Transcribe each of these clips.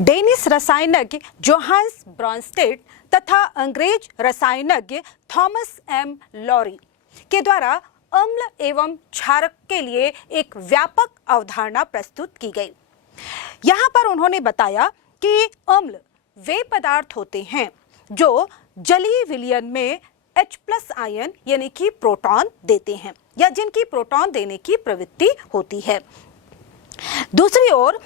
Danish रसायनज्ञ Johannes Brønsted तथा अंग्रेज रसायनज्ञ Thomas M lorry के द्वारा अम्ल एवं क्षारक के लिए एक व्यापक अवधारणा प्रस्तुत की गई। यहाँ पर उन्होंने बताया कि अम्ल वे पदार्थ होते हैं जो जलीय विलयन में H+ आयन यानी कि प्रोटॉन देते हैं या जिनकी प्रोटॉन देने की प्रवृत्ति होती है। दूसरी ओर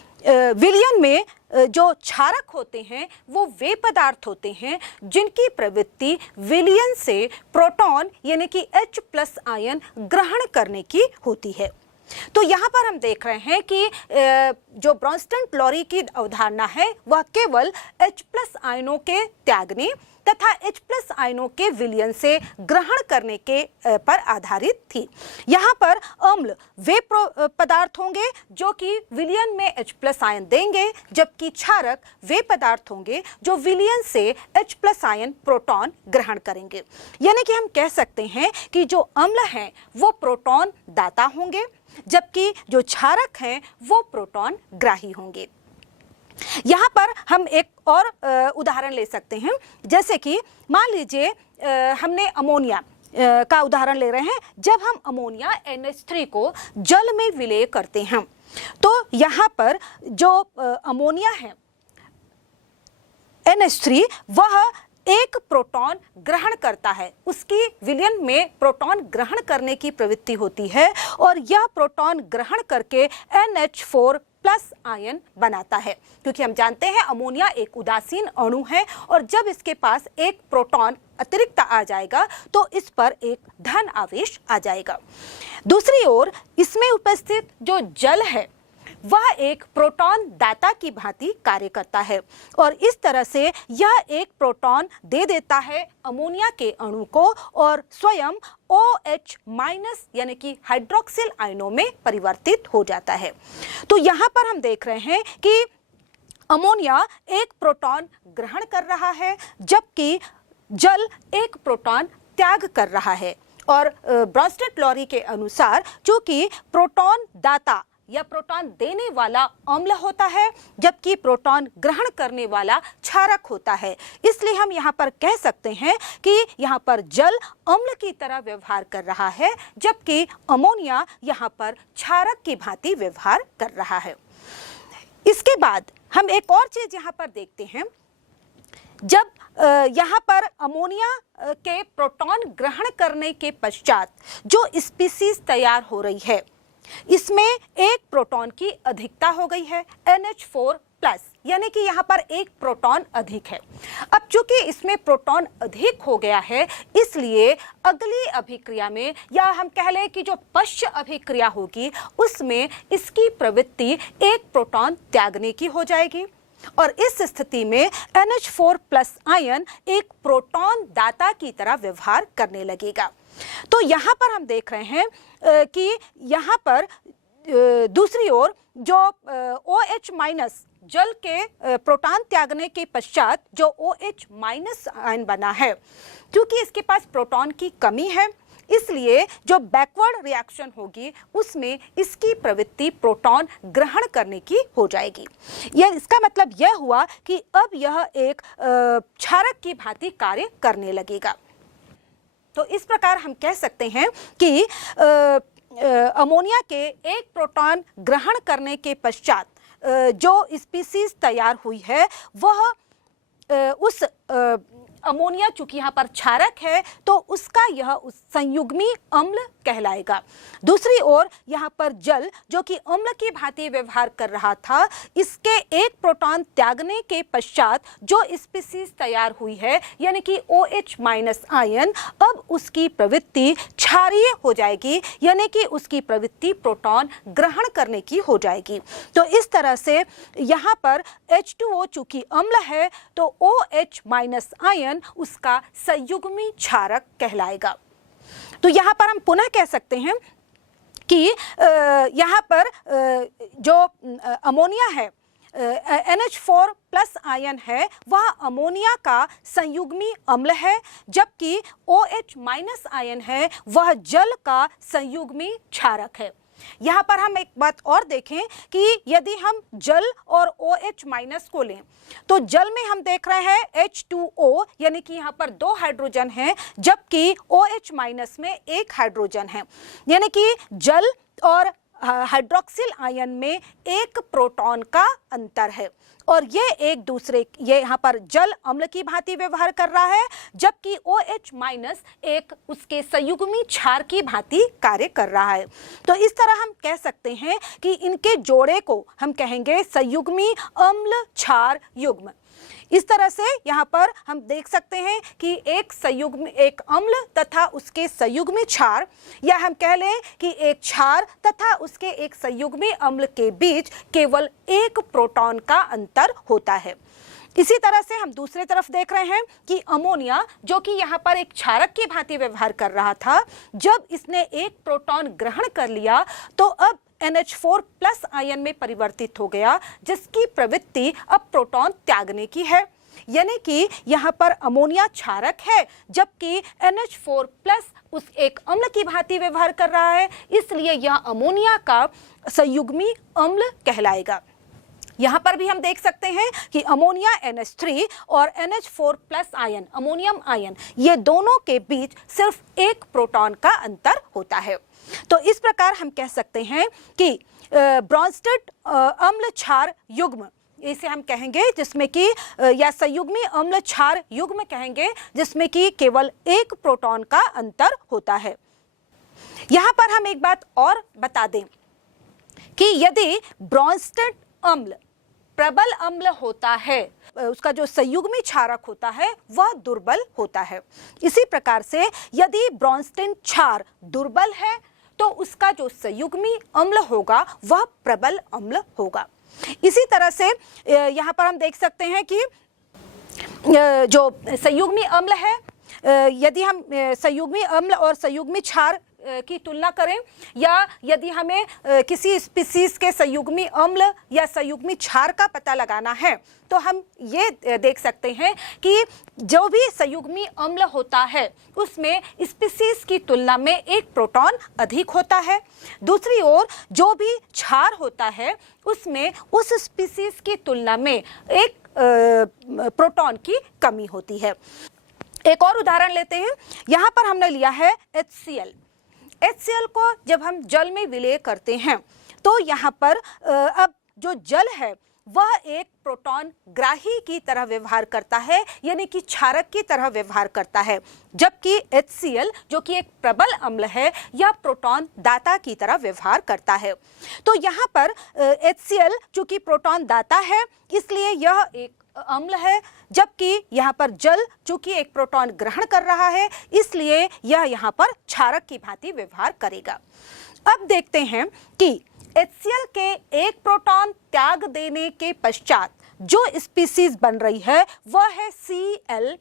विलयन में जो क्षारक होते हैं वो वे पदार्थ होते हैं जिनकी प्रवृत्ति विलयन से प्रोटॉन यानी कि H+ आयन ग्रहण करने की होती है। तो यहाँ पर हम देख रहे हैं कि जो ब्रॉन्स्टेड लॉरी की अवधारणा है वह केवल H+ आयनों के त्यागने तथा H+ आयनों के विलयन से ग्रहण करने के पर आधारित थी। यहाँ पर अम्ल वे पदार्थ होंगे जो कि विलयन में H+ आयन देंगे, जबकि क्षारक वे पदार्थ होंगे जो विलयन से H+ आयन प्रोटॉन ग्रहण करेंगे। यानी कि हम कह सकते हैं कि जो अम्ल हैं वो प्रोटॉन दाता होंगे, जबकि जो क्षारक हैं वो प्रोटॉन ग्राही होंगे। यहाँ पर हम एक और उदाहरण ले सकते हैं, जैसे कि मान लीजिए हमने अमोनिया का उदाहरण ले रहे हैं। जब हम अमोनिया NH3 को जल में विलय करते हैं तो यहाँ पर जो अमोनिया है NH3 वह एक प्रोटॉन ग्रहण करता है, उसकी विलयन में प्रोटॉन ग्रहण करने की प्रवृत्ति होती है और यह प्रोटॉन ग्रहण करके NH4+ आयन बनाता है। क्योंकि हम जानते हैं अमोनिया एक उदासीन अणु है और जब इसके पास एक प्रोटॉन अतिरिक्त आ जाएगा तो इस पर एक धन आवेश आ जाएगा। दूसरी ओर इसमें उपस्थित जो जल है वह एक प्रोटॉन दाता की भांति कार्य करता है और इस तरह से यह एक प्रोटॉन दे देता है अमोनिया के अणु को और स्वयं OH- यानी कि हाइड्रोक्सिल आयनों में परिवर्तित हो जाता है। तो यहाँ पर हम देख रहे हैं कि अमोनिया एक प्रोटॉन ग्रहण कर रहा है जबकि जल एक प्रोटॉन त्याग कर रहा है। और ब्रॉन्स्टेड लॉरी के अनुसार चूंकि प्रोटॉन दाता या प्रोटॉन देने वाला अम्ल होता है जबकि प्रोटॉन ग्रहण करने वाला क्षारक होता है, इसलिए हम यहाँ पर कह सकते हैं कि यहाँ पर जल अम्ल की तरह व्यवहार कर रहा है जबकि अमोनिया यहाँ पर क्षारक की भांति व्यवहार कर रहा है। इसके बाद हम एक और चीज यहाँ पर देखते हैं। जब यहाँ पर अमोनिया के प्रोटॉन ग्रहण करने के पश्चात जो स्पीसीज तैयार हो रही है इसमें एक प्रोटॉन की अधिकता हो गई है NH4+, यानी कि यहाँ पर एक प्रोटॉन अधिक है। अब चूंकि इसमें प्रोटॉन अधिक हो गया है इसलिए अगली अभिक्रिया में या हम कह लें कि जो पश्च अभिक्रिया होगी उसमें इसकी प्रवृत्ति एक प्रोटॉन त्यागने की हो जाएगी और इस स्थिति में NH4+ आयन एक प्रोटॉन दाता की तरह व्यवहार करने लगेगा। तो यहाँ पर हम देख रहे हैं कि यहाँ पर दूसरी ओर जो OH- जल के प्रोटॉन त्यागने के पश्चात जो OH- आयन बना है, क्योंकि इसके पास प्रोटॉन की कमी है इसलिए जो बैकवर्ड रिएक्शन होगी उसमें इसकी प्रवृत्ति प्रोटॉन ग्रहण करने की हो जाएगी। यह इसका मतलब यह हुआ कि अब यह एक क्षारक की भांति कार्य करने लगेगा। तो इस प्रकार हम कह सकते हैं कि अमोनिया के एक प्रोटॉन ग्रहण करने के पश्चात जो स्पीसीज तैयार हुई है वह उस अमोनिया चूंकि यहाँ पर क्षारक है तो उसका यह उस संयुग्मी अम्ल कहलाएगा। दूसरी ओर यहाँ पर जल जो कि अम्ल की भांति व्यवहार कर रहा था, इसके एक प्रोटॉन त्यागने के पश्चात जो स्पीसीज तैयार हुई है यानी कि OH- आयन, अब उसकी प्रवृत्ति क्षारीय हो जाएगी यानी कि उसकी प्रवृत्ति प्रोटॉन ग्रहण करने की हो जाएगी। तो इस तरह से यहाँ पर H2O चूंकि अम्ल है तो OH- आयन उसका संयुग्मी क्षारक कहलाएगा। तो यहाँ पर हम पुनः कह सकते हैं कि यहाँ पर जो अमोनिया है NH4+ आयन है वह अमोनिया का संयुग्मी अम्ल है जबकि OH- आयन है वह जल का संयुग्मी क्षारक है। यहाँ पर हम एक बात और देखें कि यदि हम जल और OH- को लें तो जल में हम देख रहे हैं H2O, यानी कि यहाँ पर 2 हाइड्रोजन हैं, जबकि OH- में 1 हाइड्रोजन है। यानी कि जल और हाइड्रोक्सिल आयन में 1 प्रोटॉन का अंतर है और ये यहाँ पर जल अम्ल की भांति व्यवहार कर रहा है, जबकि OH- एक उसके संयुग्मी क्षार की भांति कार्य कर रहा है। तो इस तरह हम कह सकते हैं कि इनके जोड़े को हम कहेंगे संयुग्मी अम्ल क्षार युग्म। इस तरह से यहाँ पर हम देख सकते हैं कि एक अम्ल तथा उसके संयुग्मी क्षार, या हम कह लें कि एक क्षार तथा उसके एक संयुग्मी अम्ल के बीच केवल 1 प्रोटॉन का अंतर होता है। इसी तरह से हम दूसरे तरफ देख रहे हैं कि अमोनिया, जो कि यहाँ पर एक क्षारक की भांति व्यवहार कर रहा था, जब इसने 1 प्रोटॉन ग्रहण कर लिया तो अब NH4+ आयन में परिवर्तित हो गया, जिसकी प्रवृत्ति अब प्रोटॉन त्यागने की है। यानी कि यहाँ पर अमोनिया क्षारक है, जबकि NH4+ उस एक अम्ल की भांति व्यवहार कर रहा है, इसलिए यह अमोनिया का संयुग्मी अम्ल कहलाएगा। यहाँ पर भी हम देख सकते हैं कि अमोनिया NH3 और NH4+ आयन, अमोनियम आयन, ये दोनों के बीच सिर्फ 1 प्रोटॉन का अंतर होता है। तो इस प्रकार हम कह सकते हैं कि ब्रॉन्स्टेड अम्ल क्षार युग्म, इसे हम कहेंगे, जिसमें कि या संयुग्मी अम्ल क्षार युग्म कहेंगे, जिसमें कि केवल 1 प्रोटॉन का अंतर होता है। यहाँ पर हम एक बात और बता दें कि यदि ब्रॉन्स्टेड अम्ल प्रबल अम्ल होता है, उसका जो संयुग्मी क्षारक होता है वह दुर्बल होता है। इसी प्रकार से यदि ब्रॉन्स्टेड क्षार दुर्बल है तो उसका जो संयुग्मी अम्ल होगा वह प्रबल अम्ल होगा। इसी तरह से यहाँ पर हम देख सकते हैं कि जो संयुग्मी अम्ल है, यदि हम संयुग्मी अम्ल और संयुग्मी क्षार की तुलना करें, या यदि हमें किसी स्पीसीज के संयुग्मी अम्ल या संयुग्मी क्षार का पता लगाना है, तो हम ये देख सकते हैं कि जो भी संयुग्मी अम्ल होता है उसमें स्पीसीज की तुलना में 1 प्रोटॉन अधिक होता है। दूसरी ओर जो भी क्षार होता है उसमें उस स्पीसीज की तुलना में 1 प्रोटॉन की कमी होती है। एक और उदाहरण लेते हैं। यहाँ पर हमने लिया है HCl। HCl को जब हम जल में विलय करते हैं तो यहाँ पर अब जो जल है वह एक प्रोटॉन ग्राही की तरह व्यवहार करता है, यानी कि क्षारक की तरह व्यवहार करता है, जबकि HCl जो कि एक प्रबल अम्ल है यह प्रोटॉन दाता की तरह व्यवहार करता है। तो यहाँ पर HCl चूंकि प्रोटॉन दाता है इसलिए यह एक अम्ल है, जबकि यहाँ पर जल चूंकि एक प्रोटॉन ग्रहण कर रहा है इसलिए यह यहाँ पर क्षारक की भांति व्यवहार करेगा। अब देखते हैं कि HCl के 1 प्रोटॉन त्याग देने के पश्चात जो स्पीसीज बन रही है वह है Cl-,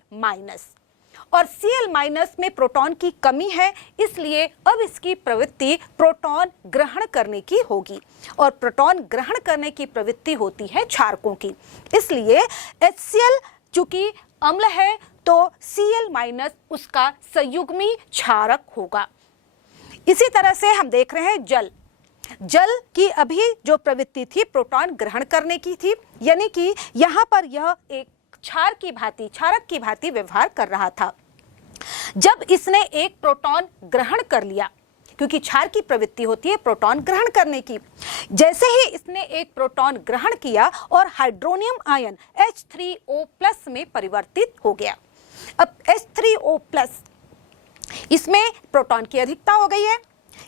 और Cl- में प्रोटॉन की कमी है, इसलिए अब इसकी प्रवृत्ति प्रोटॉन ग्रहण करने की होगी, और प्रोटॉन ग्रहण करने की प्रवृत्ति होती है क्षारकों की। इसलिए HCl चूंकि अम्ल है तो Cl- उसका संयुग्मी क्षारक होगा। इसी तरह से हम देख रहे हैं जल की अभी जो प्रवृत्ति थी प्रोटॉन ग्रहण करने की थी, यानी कि यहाँ पर यह एक क्षारक की भांति व्यवहार कर रहा था। जब इसने 1 प्रोटॉन ग्रहण कर लिया, क्योंकि क्षार की प्रवृत्ति होती है प्रोटॉन ग्रहण करने की, जैसे ही इसने 1 प्रोटॉन ग्रहण किया और हाइड्रोनियम आयन H3O+ में परिवर्तित हो गया। अब H3O+ इसमें प्रोटॉन की अधिकता हो गई है,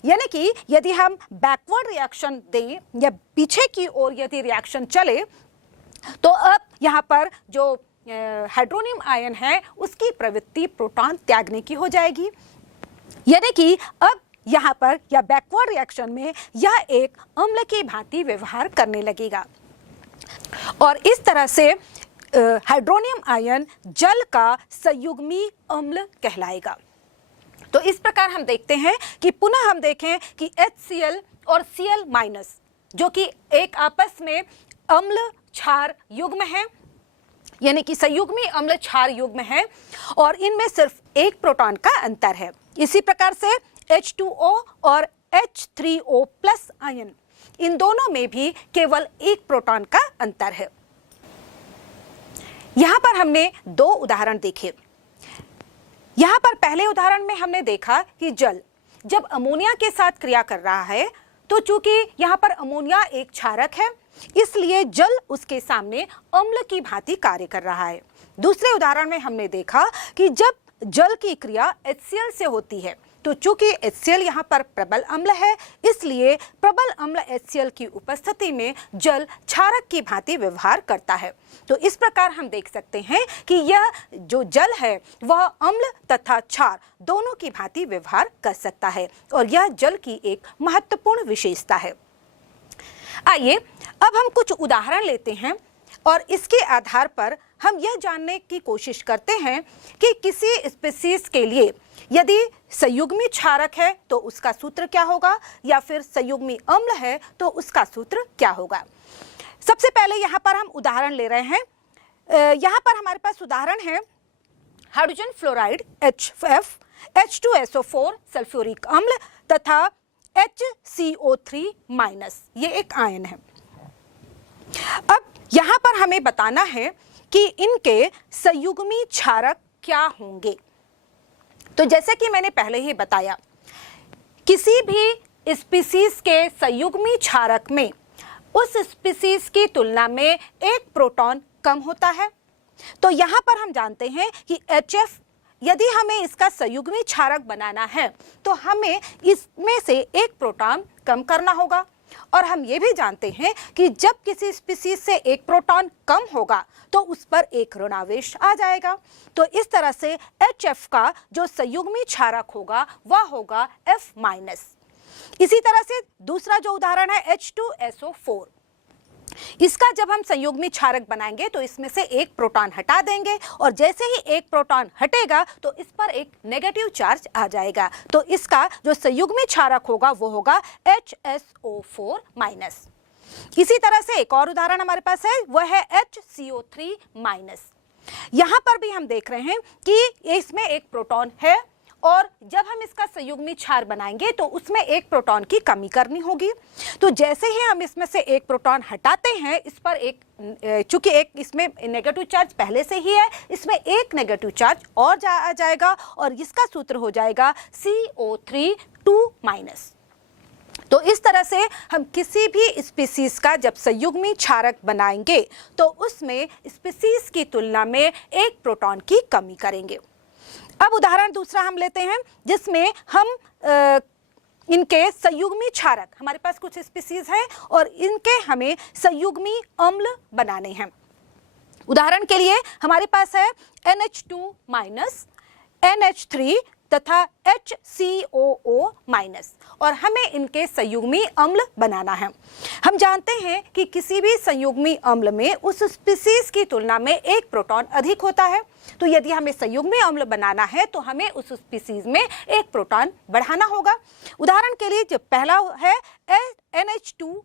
यानी कि यदि हम बैकवर्ड रिएक्शन दें या पीछे की ओर यदि रिएक्शन चले तो अब यहाँ पर जो हाइड्रोनियम आयन है उसकी प्रवृत्ति प्रोटॉन त्यागने की हो जाएगी, यानी कि अब यहाँ पर या बैकवर्ड रिएक्शन में यह एक अम्ल की भांति व्यवहार करने लगेगा, और इस तरह से हाइड्रोनियम आयन जल का संयुग्मी अम्ल कहलाएगा। तो इस प्रकार हम देखते हैं कि पुनः हम देखें कि HCl और Cl- जो कि एक आपस में अम्ल क्षार युग्म है, यानी कि संयुग्मी अम्ल क्षार युग्म है, और इनमें सिर्फ 1 प्रोटॉन का अंतर है। इसी प्रकार से H2O और H3O प्लस आयन, इन दोनों में भी केवल एक प्रोटॉन का अंतर है। यहां पर हमने दो उदाहरण देखे। यहां पर पहले उदाहरण में हमने देखा कि जल जब अमोनिया के साथ क्रिया कर रहा है तो चूंकि यहां पर अमोनिया एक क्षारक है, इसलिए जल उसके सामने अम्ल की भांति कार्य कर रहा है। दूसरे उदाहरण में हमने देखा कि जब जल की क्रिया HCl से होती है तो चूंकि HCl यहाँ पर प्रबल अम्ल है, इसलिए प्रबल अम्ल HCl की उपस्थिति में जल क्षारक की भांति व्यवहार करता है। तो इस प्रकार हम देख सकते हैं कि यह जो जल है वह अम्ल तथा क्षार दोनों की भांति व्यवहार कर सकता है और यह जल की एक महत्वपूर्ण विशेषता है। आइए अब हम कुछ उदाहरण लेते हैं और इसके आधार पर हम यह जानने की कोशिश करते हैं कि किसी स्पीशीज के लिए यदि संयुग्मी क्षारक है तो उसका सूत्र क्या होगा या फिर संयुग्मी अम्ल है तो उसका सूत्र क्या होगा। सबसे पहले यहाँ पर हम उदाहरण ले रहे हैं। यहाँ पर हमारे पास उदाहरण है hydrogen fluoride HF, H2SO4 sulphuric अम्ल तथा HCO3 माइनस, ये एक आयन है। अब यहाँ पर हमें बताना है कि इनके संयुग्मी क्षारक क्या होंगे। तो जैसे कि मैंने पहले ही बताया, किसी भी स्पीशीज के संयुग्मी क्षारक में उस स्पीशीज की तुलना में एक प्रोटॉन कम होता है। तो यहाँ पर हम जानते हैं कि HF यदि हमें इसका संयुग्मी क्षारक बनाना है तो हमें इसमें से एक प्रोटॉन कम करना होगा। और हम ये भी जानते हैं कि जब किसी स्पीशीज से एक प्रोटॉन कम होगा तो उस पर एक ऋणावेश आ जाएगा। तो इस तरह से HF का जो संयुग्मी क्षारक होगा वह होगा F-। इसी तरह से दूसरा जो उदाहरण है H2SO4, इसका जब हम संयुग्मी क्षारक बनाएंगे तो इसमें से एक प्रोटॉन हटा देंगे और जैसे ही एक प्रोटॉन हटेगा तो इस पर एक नेगेटिव चार्ज आ जाएगा। तो इसका जो संयुग्मी क्षारक होगा वो होगा HSO4-। इसी तरह से एक और उदाहरण हमारे पास है, वह है HCO3-। यहाँ पर भी हम देख रहे हैं कि इसमें एक प्रोटॉन है और जब हम इसका संयुग्मी क्षार बनाएंगे तो उसमें एक प्रोटॉन की कमी करनी होगी। तो जैसे ही हम इसमें से एक प्रोटॉन हटाते हैं, इस पर एक, चूंकि एक इसमें नेगेटिव चार्ज पहले से ही है, इसमें एक नेगेटिव चार्ज और आ जाएगा और इसका सूत्र हो जाएगा CO3-2-। तो इस तरह से हम किसी भी स्पीशीज का जब संयुग्मी क्षारक बनाएंगे तो उसमें स्पीशीज की तुलना में एक प्रोटॉन की कमी करेंगे। अब उदाहरण दूसरा हम लेते हैं जिसमें हम इनके संयुग्मी क्षारक, हमारे पास कुछ स्पीशीज हैं और इनके हमें संयुग्मी अम्ल बनाने हैं। उदाहरण के लिए हमारे पास है NH2-, NH3 तथा HCOO- और हमें इनके संयुग्मी अम्ल बनाना है। हम जानते हैं कि किसी भी संयुग्मी अम्ल में उस स्पीशीज की तुलना में एक प्रोटॉन अधिक होता है। तो यदि हमें संयुग्मी अम्ल बनाना है तो हमें उस स्पीशीज में एक प्रोटॉन बढ़ाना होगा। उदाहरण के लिए जो पहला है NH2-।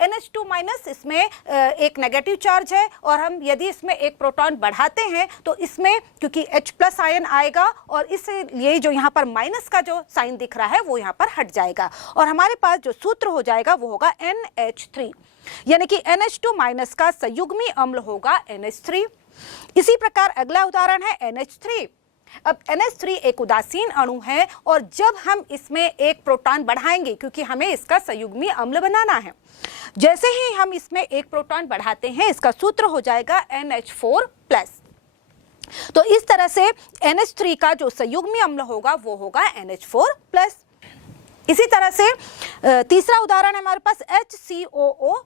NH2-, इसमें एक नेगेटिव चार्ज है और हम यदि इसमें एक प्रोटॉन बढ़ाते हैं तो इसमें क्योंकि H+ आयन आएगा और इसलिए जो यहाँ पर माइनस का जो साइन दिख रहा है वो यहाँ पर हट जाएगा और हमारे पास जो सूत्र हो जाएगा वो होगा NH3, यानी कि NH2- का संयुग्मी अम्ल होगा NH3। इसी प्रकार अगला उदाहरण है NH3। अब NH3 एक उदासीन अणु है और जब हम इसमें एक प्रोटॉन बढ़ाएंगे, क्योंकि हमें इसका संयुग्मी अम्ल बनाना है, जैसे ही हम इसमें एक प्रोटॉन बढ़ाते हैं इसका सूत्र हो जाएगा NH4+। तो इस तरह से NH3 का जो संयुग्मी अम्ल होगा वो होगा NH4+। इसी तरह से तीसरा उदाहरण है हमारे पास HCOO-।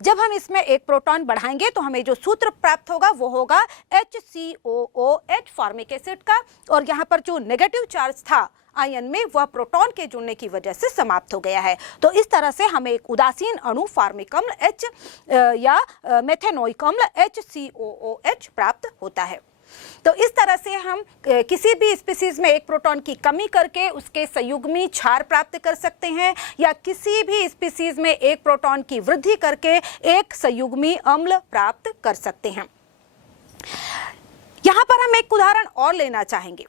जब हम इसमें एक प्रोटॉन बढ़ाएंगे तो हमें जो सूत्र प्राप्त होगा वो होगा HCOOH फॉर्मिक एसिड का और यहाँ पर जो नेगेटिव चार्ज था आयन में वह प्रोटॉन के जुड़ने की वजह से समाप्त हो गया है। तो इस तरह से हमें एक उदासीन अणु फॉर्मिक अम्ल H या मेथेनोइक अम्ल HCOOH प्राप्त होता है। तो इस तरह से हम किसी भी स्पीशीज में एक प्रोटॉन की कमी करके उसके संयुग्मी क्षार प्राप्त कर सकते हैं या किसी भी स्पीशीज में एक प्रोटॉन की वृद्धि करके एक संयुग्मी अम्ल प्राप्त कर सकते हैं। यहाँ पर हम एक उदाहरण और लेना चाहेंगे।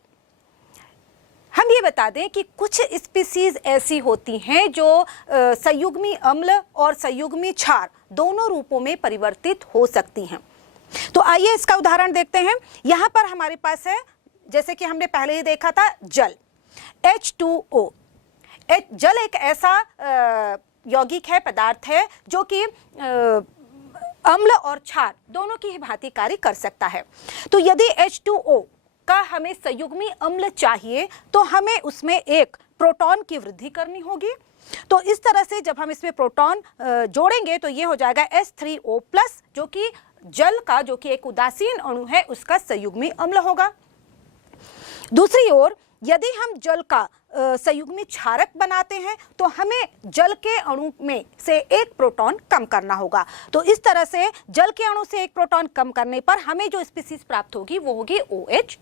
हम ये बता दें कि कुछ स्पीसीज ऐसी होती हैं जो संयुग्मी अम्ल और संयुग्मी क्षार दोनों रूपों में परिवर्तित हो सकती हैं। तो आइए इसका उदाहरण देखते हैं। यहाँ पर हमारे पास है, जैसे कि हमने पहले ही देखा था, जल H2O। जल एक ऐसा यौगिक है, पदार्थ है जो कि अम्ल और क्षार दोनों की ही भांति कार्य कर सकता है। तो यदि H2O का हमें संयुग्मी अम्ल चाहिए तो हमें उसमें एक प्रोटॉन की वृद्धि करनी होगी। तो इस तरह से जब हम इसमें प्रोटॉन जोड़ेंगे तो ये हो जाएगा H3O+, जो कि जल का, जो कि एक उदासीन अणु है, उसका संयुग्मी अम्ल होगा। दूसरी ओर यदि हम जल का संयुग्मी क्षारक बनाते हैं तो हमें जल के अणु में से एक प्रोटॉन कम करना होगा। तो इस तरह से जल के अणु से एक प्रोटॉन कम करने पर हमें जो स्पीसीज प्राप्त होगी वो होगी OH-।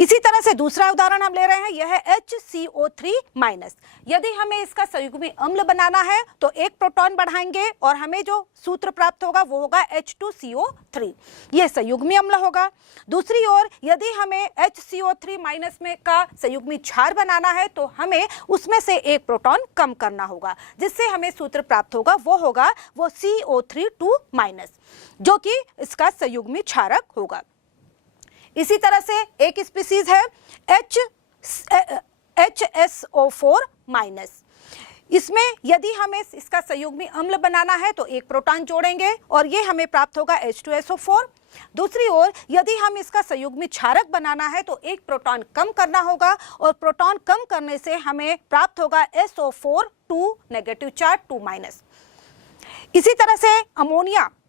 इसी तरह से दूसरा उदाहरण हम ले रहे हैं, यह है HCO3-। यदि हमें इसका संयुग्मी अम्ल बनाना है तो एक प्रोटॉन बढ़ाएंगे और हमें जो सूत्र प्राप्त होगा वो होगा H2CO3, यह संयुग्मी अम्ल होगा। दूसरी ओर यदि हमें HCO3- में का संयुग्मी क्षार बनाना है तो हमें उसमें से एक प्रोटॉन कम करना होगा, जिससे हमें सूत्र प्राप्त होगा वो CO3-2-, जो कि इसका संयुग्मी क्षारक होगा। इसी तरह से एक स्पीसीज है HSO4-। इसमें यदि हमें इसका संयुग्मी अम्ल बनाना है तो एक प्रोटॉन जोड़ेंगे और ये हमें प्राप्त होगा H2SO4। दूसरी ओर यदि हम इसका संयुग्मी क्षारक बनाना है तो एक प्रोटॉन कम करना होगा और प्रोटॉन कम करने से हमें प्राप्त होगा SO4-2-। इसी तरह से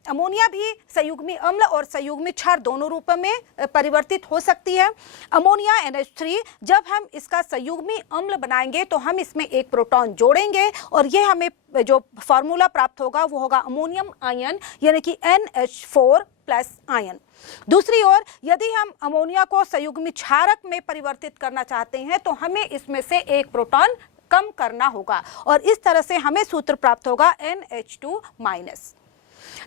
अमोनिया भी संयुग्मी अम्ल और संयुग्मी क्षार दोनों रूपों में परिवर्तित हो सकती है। अमोनिया NH3, जब हम इसका संयुग्मी अम्ल बनाएंगे तो हम इसमें एक प्रोटॉन जोड़ेंगे और ये हमें जो फार्मूला प्राप्त होगा वो होगा अमोनियम आयन, यानी कि NH4+ आयन। दूसरी ओर यदि हम अमोनिया को संयुग्मी क्षारक में परिवर्तित करना चाहते हैं तो हमें इसमें से एक प्रोटॉन कम करना होगा और इस तरह से हमें सूत्र प्राप्त होगा NH2-।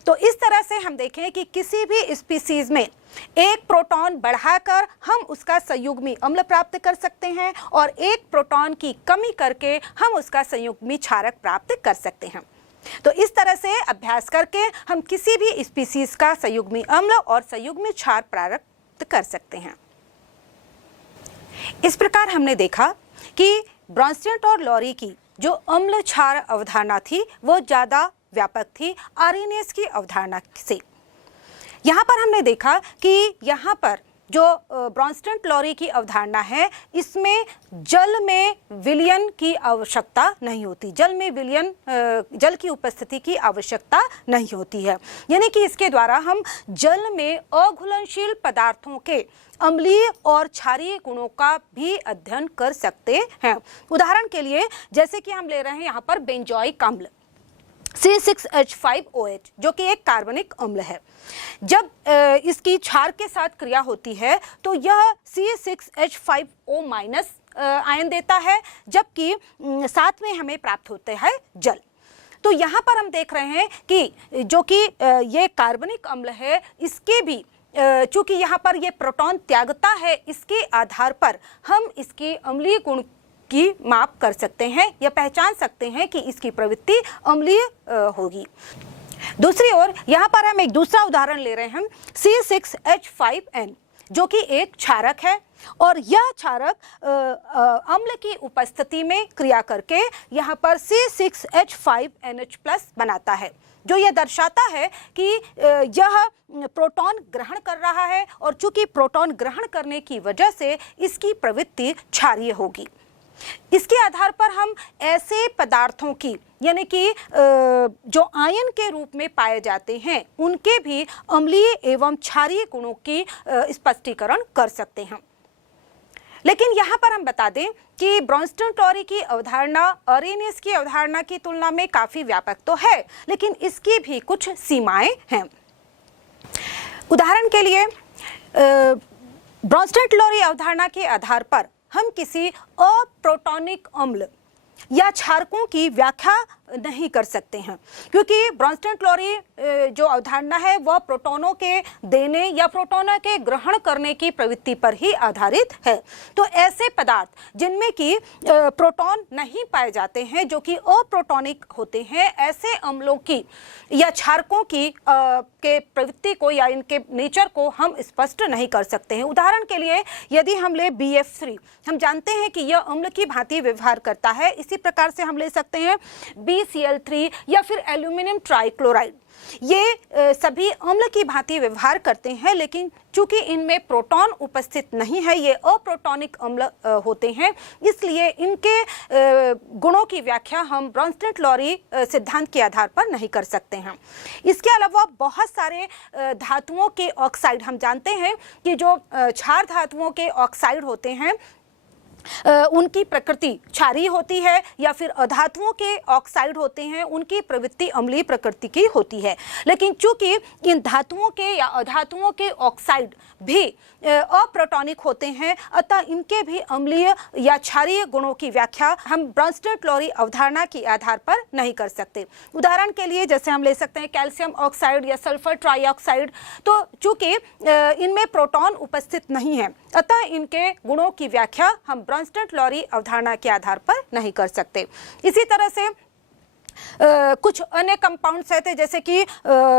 तो इस तरह से हम देखें कि किसी भी स्पीसीज में एक प्रोटॉन बढ़ाकर हम उसका संयुग्मी अम्ल प्राप्त कर सकते हैं और एक प्रोटॉन की कमी करके हम उसका संयुग्मी क्षारक प्राप्त कर सकते हैं। तो इस तरह से अभ्यास करके हम किसी भी स्पीसीज का संयुग्मी अम्ल और संयुग्मी क्षार प्राप्त कर सकते हैं। इस प्रकार हमने देखा कि ब्रॉन्स्टेड और लॉरी की जो अम्ल क्षार अवधारणा थी वो ज़्यादा व्यापक थी आर्हेनियस की अवधारणा से। यहाँ पर हमने देखा कि यहाँ पर जो ब्रॉन्स्टेड लॉरी की अवधारणा है, इसमें जल में विलयन की आवश्यकता नहीं होती, जल की उपस्थिति की आवश्यकता नहीं होती है, यानी कि इसके द्वारा हम जल में अघुलनशील पदार्थों के अम्लीय और क्षारीय गुणों का भी अध्ययन कर सकते हैं। उदाहरण के लिए जैसे कि हम ले रहे हैं यहाँ पर बेंजोइक अम्ल C6H5OH, जो कि एक कार्बनिक अम्ल है। जब इसकी क्षार के साथ क्रिया होती है तो यह C6H5O- आयन देता है, जबकि साथ में हमें प्राप्त होते हैं जल। तो यहाँ पर हम देख रहे हैं कि जो कि ये कार्बनिक अम्ल है, इसके भी चूंकि यहाँ पर ये प्रोटॉन त्यागता है, इसके आधार पर हम इसके अम्लीय गुण की माप कर सकते हैं या पहचान सकते हैं कि इसकी प्रवृत्ति अम्लीय होगी। दूसरी ओर यहाँ पर हम एक दूसरा उदाहरण ले रहे हैं C6H5N, जो कि एक क्षारक है और यह क्षारक अम्ल की उपस्थिति में क्रिया करके यहाँ पर C6H5NH+ बनाता है, जो यह दर्शाता है कि यह प्रोटॉन ग्रहण कर रहा है और चूंकि प्रोटॉन ग्रहण करने की वजह से इसकी प्रवृत्ति क्षारीय होगी। इसके आधार पर हम ऐसे पदार्थों की, यानी कि जो आयन के रूप में पाए जाते हैं, उनके भी अम्लीय एवं क्षारीय गुणों की स्पष्टीकरण कर सकते हैं। लेकिन यहाँ पर हम बता दें कि ब्रॉन्स्टेड लॉरी की अवधारणा आर्हेनियस की अवधारणा की तुलना में काफ़ी व्यापक तो है, लेकिन इसकी भी कुछ सीमाएं हैं। उदाहरण के लिए ब्रॉन्स्टेड लॉरी अवधारणा के आधार पर हम किसी अप्रोटॉनिक अम्ल या क्षारकों की व्याख्या नहीं कर सकते हैं, क्योंकि ब्रोंस्टेन-क्लोरी जो अवधारणा है वह प्रोटॉनों के देने या प्रोटॉनों के ग्रहण करने की प्रवृत्ति पर ही आधारित है। तो ऐसे पदार्थ जिनमें कि प्रोटॉन नहीं पाए जाते हैं, जो कि अप्रोटॉनिक होते हैं, ऐसे अम्लों की या क्षारकों की के प्रवृत्ति को या इनके नेचर को हम स्पष्ट नहीं कर सकते हैं। उदाहरण के लिए यदि हम ले BF3, हम जानते हैं कि यह अम्ल की भांति व्यवहार करता है। इसी प्रकार से हम ले सकते हैं BCl3 या फिर एल्यूमिनियम ट्राइक्लोराइड। ये सभी अम्ल की भांति व्यवहार करते हैं, लेकिन चूंकि इनमें प्रोटॉन उपस्थित नहीं है, ये अप्रोटॉनिक अम्ल होते हैं, इसलिए इनके गुणों की व्याख्या हम ब्रोंस्टेन-क्लोरी सिद्धांत के आधार पर नहीं कर सकते हैं। इसके अलावा बहुत सारे धातुओं के ऑक्साइड, हम जानते हैं कि जो क्षार धातुओं के ऑक्साइड होते हैं उनकी प्रकृति क्षारीय होती है, या फिर अधातुओं के ऑक्साइड होते हैं उनकी प्रवृत्ति अम्लीय प्रकृति की होती है। लेकिन चूंकि इन धातुओं के या अधातुओं के ऑक्साइड भी अप्रोटॉनिक होते हैं, अतः इनके भी अम्लीय या क्षारीय गुणों की व्याख्या हम ब्रोंस्टेन-क्लोरी अवधारणा के आधार पर नहीं कर सकते। उदाहरण के लिए जैसे हम ले सकते हैं कैल्शियम ऑक्साइड या सल्फर ट्राइऑक्साइड, तो चूंकि इनमें प्रोटॉन उपस्थित नहीं है, अतः इनके गुणों की व्याख्या हम ब्रोंस्टेन-क्लोरी अवधारणा के आधार पर नहीं कर सकते। इसी तरह से कुछ अन्य कंपाउंड्स रहते हैं, जैसे कि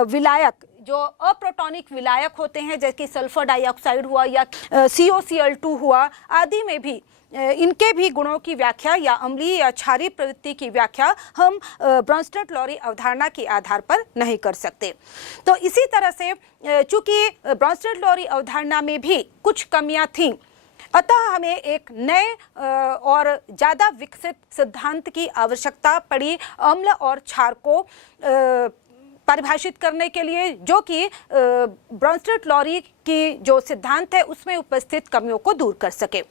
विलायक, जो अप्रोटॉनिक विलायक होते हैं, जैसे कि सल्फर डाइऑक्साइड हुआ या COCl2 हुआ, आदि में भी इनके भी गुणों की व्याख्या या अम्लीय या क्षारीय प्रवृत्ति की व्याख्या हम ब्रोंस्टेन-क्लोरी अवधारणा के आधार पर नहीं कर सकते। तो इसी तरह से चूंकि ब्रोंस्टेन-क्लोरी अवधारणा में भी कुछ कमियां थीं, अतः हमें एक नए और ज़्यादा विकसित सिद्धांत की आवश्यकता पड़ी अम्ल और क्षार को परिभाषित करने के लिए, जो कि ब्रोंस्टेन-क्लोरी की जो सिद्धांत है उसमें उपस्थित कमियों को दूर कर सके।